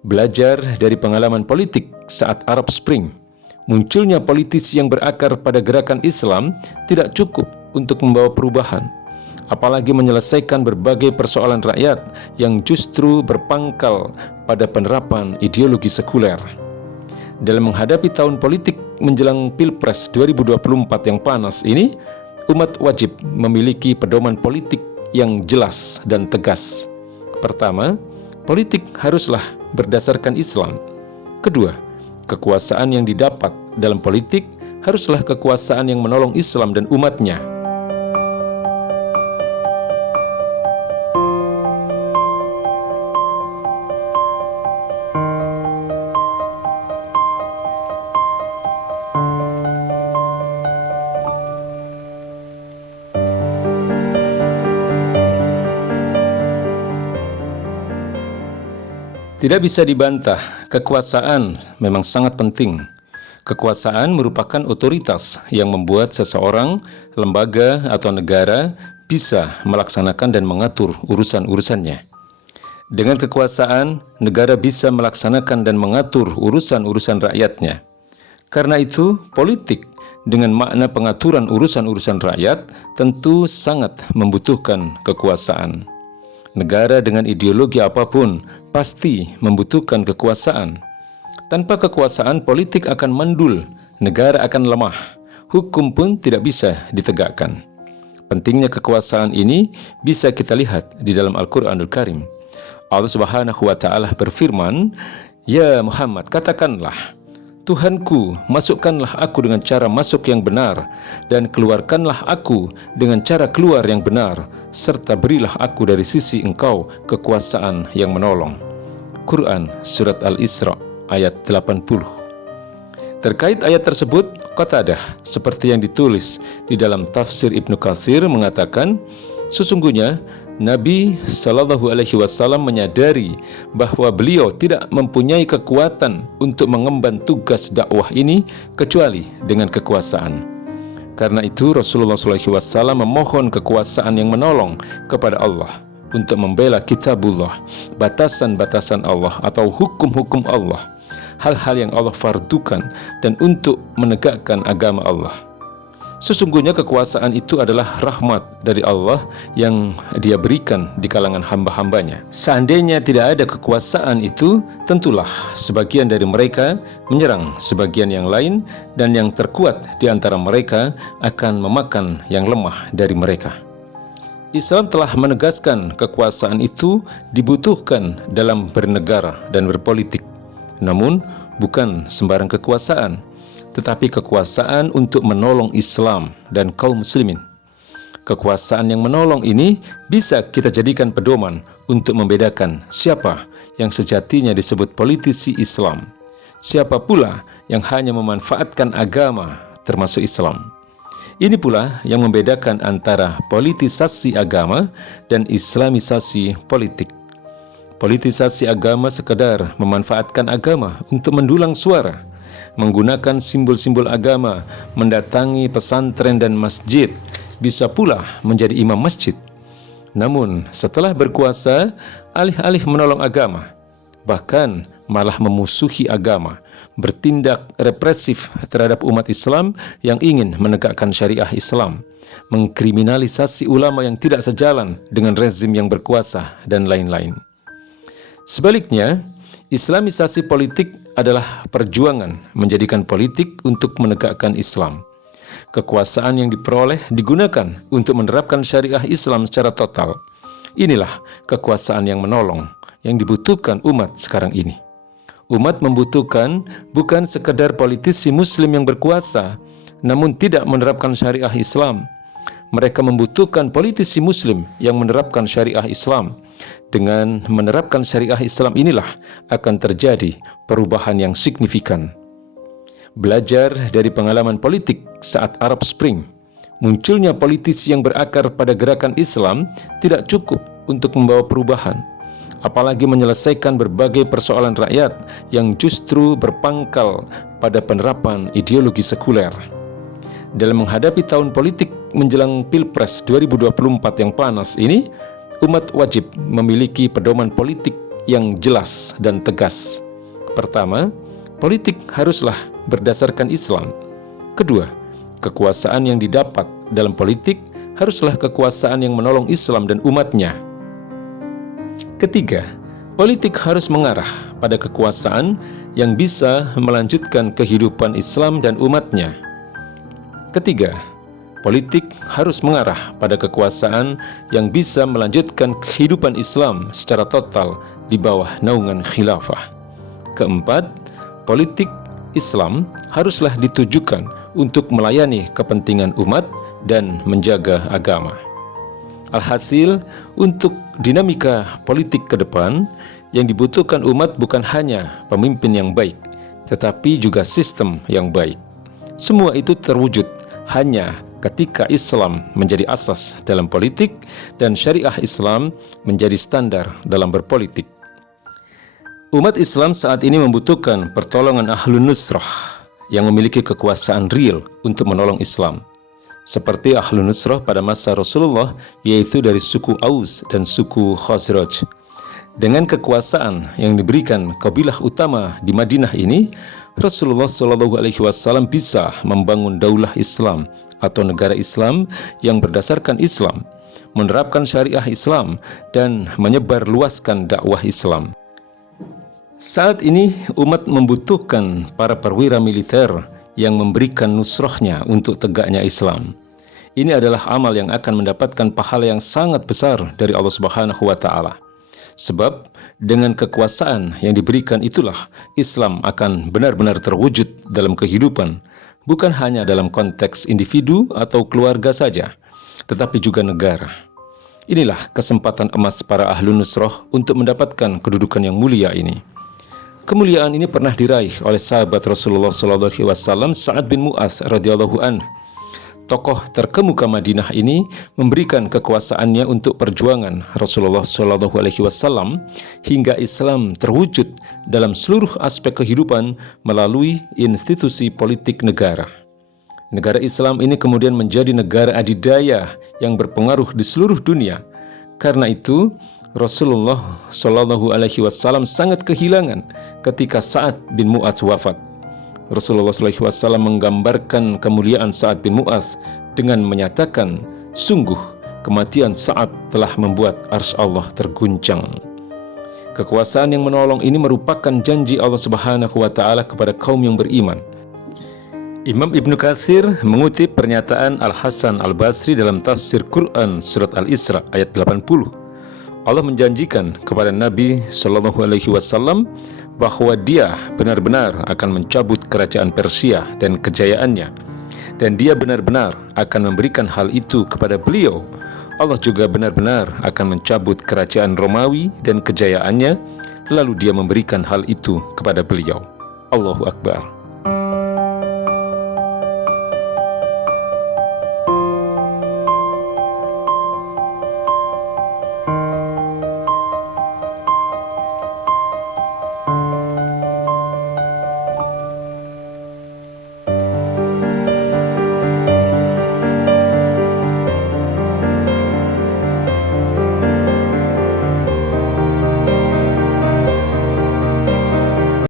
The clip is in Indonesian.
Belajar dari pengalaman politik saat Arab Spring, munculnya politisi yang berakar pada gerakan Islam tidak cukup untuk membawa perubahan, apalagi menyelesaikan berbagai persoalan rakyat yang justru berpangkal pada penerapan ideologi sekuler. Dalam menghadapi tahun politik menjelang Pilpres 2024 yang panas ini, umat wajib memiliki pedoman politik yang jelas dan tegas. Pertama, politik haruslah berdasarkan Islam. Kedua, kekuasaan yang didapat dalam politik haruslah kekuasaan yang menolong Islam dan umatnya. Tidak bisa dibantah, kekuasaan memang sangat penting. Kekuasaan merupakan otoritas yang membuat seseorang, lembaga, atau negara bisa melaksanakan dan mengatur urusan-urusannya. Dengan kekuasaan, negara bisa melaksanakan dan mengatur urusan-urusan rakyatnya. Karena itu, politik dengan makna pengaturan urusan-urusan rakyat tentu sangat membutuhkan kekuasaan. Negara dengan ideologi apapun pasti membutuhkan kekuasaan. Tanpa kekuasaan, politik akan mandul, negara akan lemah, hukum pun tidak bisa ditegakkan. Pentingnya kekuasaan ini bisa kita lihat di dalam Al-Quranul Karim. Allah Subhanahu wa Ta'ala berfirman, "Ya Muhammad, katakanlah, Tuhanku, masukkanlah aku dengan cara masuk yang benar, dan keluarkanlah aku dengan cara keluar yang benar, serta berilah aku dari sisi Engkau kekuasaan yang menolong." Quran Surat Al-Isra ayat 80. Terkait ayat tersebut, Qatadah seperti yang ditulis di dalam tafsir Ibnu Katsir mengatakan, sesungguhnya Nabi Shallallahu Alaihi Wasallam menyadari bahwa beliau tidak mempunyai kekuatan untuk mengemban tugas dakwah ini kecuali dengan kekuasaan. Karena itu Rasulullah SAW memohon kekuasaan yang menolong kepada Allah untuk membela kitabullah, batasan-batasan Allah atau hukum-hukum Allah, hal-hal yang Allah fardukan, dan untuk menegakkan agama Allah. Sesungguhnya kekuasaan itu adalah rahmat dari Allah yang Dia berikan di kalangan hamba-hambanya. Seandainya tidak ada kekuasaan itu, tentulah sebagian dari mereka menyerang sebagian yang lain, dan yang terkuat di antara mereka akan memakan yang lemah dari mereka. Islam telah menegaskan kekuasaan itu dibutuhkan dalam bernegara dan berpolitik. Namun, bukan sembarang kekuasaan, tetapi kekuasaan untuk menolong Islam dan kaum muslimin. Kekuasaan yang menolong ini bisa kita jadikan pedoman untuk membedakan siapa yang sejatinya disebut politisi Islam, siapa pula yang hanya memanfaatkan agama termasuk Islam. Ini pula yang membedakan antara politisasi agama dan islamisasi politik. Politisasi agama sekedar memanfaatkan agama untuk mendulang suara, menggunakan simbol-simbol agama, mendatangi pesantren dan masjid, bisa pula menjadi imam masjid. Namun setelah berkuasa, alih-alih menolong agama, bahkan malah memusuhi agama, bertindak represif terhadap umat Islam yang ingin menegakkan syariah Islam, mengkriminalisasi ulama yang tidak sejalan dengan rezim yang berkuasa, dan lain-lain. Sebaliknya, islamisasi politik adalah perjuangan menjadikan politik untuk menegakkan Islam. Kekuasaan yang diperoleh digunakan untuk menerapkan syariah Islam secara total. Inilah kekuasaan yang menolong, yang dibutuhkan umat sekarang ini. Umat membutuhkan bukan sekedar politisi muslim yang berkuasa, namun tidak menerapkan syariah Islam. Mereka membutuhkan politisi muslim yang menerapkan syariah Islam. Dengan menerapkan syariah Islam inilah akan terjadi perubahan yang signifikan. Belajar dari pengalaman politik saat Arab Spring, munculnya politisi yang berakar pada gerakan Islam tidak cukup untuk membawa perubahan, apalagi menyelesaikan berbagai persoalan rakyat yang justru berpangkal pada penerapan ideologi sekuler. Dalam menghadapi tahun politik menjelang Pilpres 2024 yang panas ini, umat wajib memiliki pedoman politik yang jelas dan tegas. Pertama, politik haruslah berdasarkan Islam. Kedua, kekuasaan yang didapat dalam politik haruslah kekuasaan yang menolong Islam dan umatnya. Ketiga, politik harus mengarah pada kekuasaan yang bisa melanjutkan kehidupan Islam dan umatnya. Ketiga, politik harus mengarah pada kekuasaan yang bisa melanjutkan kehidupan Islam secara total di bawah naungan khilafah. Keempat, politik Islam haruslah ditujukan untuk melayani kepentingan umat dan menjaga agama. Alhasil, untuk dinamika politik ke depan, yang dibutuhkan umat bukan hanya pemimpin yang baik, tetapi juga sistem yang baik. Semua itu terwujud hanya ketika Islam menjadi asas dalam politik dan syariah Islam menjadi standar dalam berpolitik. Umat Islam saat ini membutuhkan pertolongan Ahlun Nusrah yang memiliki kekuasaan real untuk menolong Islam, seperti Ahlun Nusrah pada masa Rasulullah, yaitu dari suku Aus dan suku Khazraj. Dengan kekuasaan yang diberikan kabilah utama di Madinah ini, Rasulullah SAW bisa membangun daulah Islam atau negara Islam yang berdasarkan Islam, menerapkan syariah Islam, dan menyebarluaskan dakwah Islam. Saat ini umat membutuhkan para perwira militer yang memberikan nusrahnya untuk tegaknya Islam. Ini adalah amal yang akan mendapatkan pahala yang sangat besar dari Allah Subhanahu wa Ta'ala. Sebab dengan kekuasaan yang diberikan itulah Islam akan benar-benar terwujud dalam kehidupan, bukan hanya dalam konteks individu atau keluarga saja, tetapi juga negara. Inilah kesempatan emas para Ahlun Nusrah untuk mendapatkan kedudukan yang mulia ini. Kemuliaan ini pernah diraih oleh sahabat Rasulullah SAW Sa'ad bin Mu'adz radhiyallahu anhu. Tokoh terkemuka Madinah ini memberikan kekuasaannya untuk perjuangan Rasulullah SAW hingga Islam terwujud dalam seluruh aspek kehidupan melalui institusi politik negara. Negara Islam ini kemudian menjadi negara adidaya yang berpengaruh di seluruh dunia. Karena itu, Rasulullah SAW sangat kehilangan ketika Sa'ad bin Mu'adz wafat. Rasulullah SAW menggambarkan kemuliaan Sa'ad bin Mu'adz dengan menyatakan, sungguh kematian Sa'ad telah membuat arsy Allah terguncang. Kekuasaan yang menolong ini merupakan janji Allah Subhanahu wa Ta'ala kepada kaum yang beriman. Imam Ibnu Katsir mengutip pernyataan Al-Hasan Al-Basri dalam tafsir Quran surat Al-Isra ayat 80. Allah menjanjikan kepada Nabi SAW bahwa dia benar-benar akan mencabut kerajaan Persia dan kejayaannya, dan dia benar-benar akan memberikan hal itu kepada beliau. Allah juga benar-benar akan mencabut kerajaan Romawi dan kejayaannya, lalu dia memberikan hal itu kepada beliau. Allahu Akbar.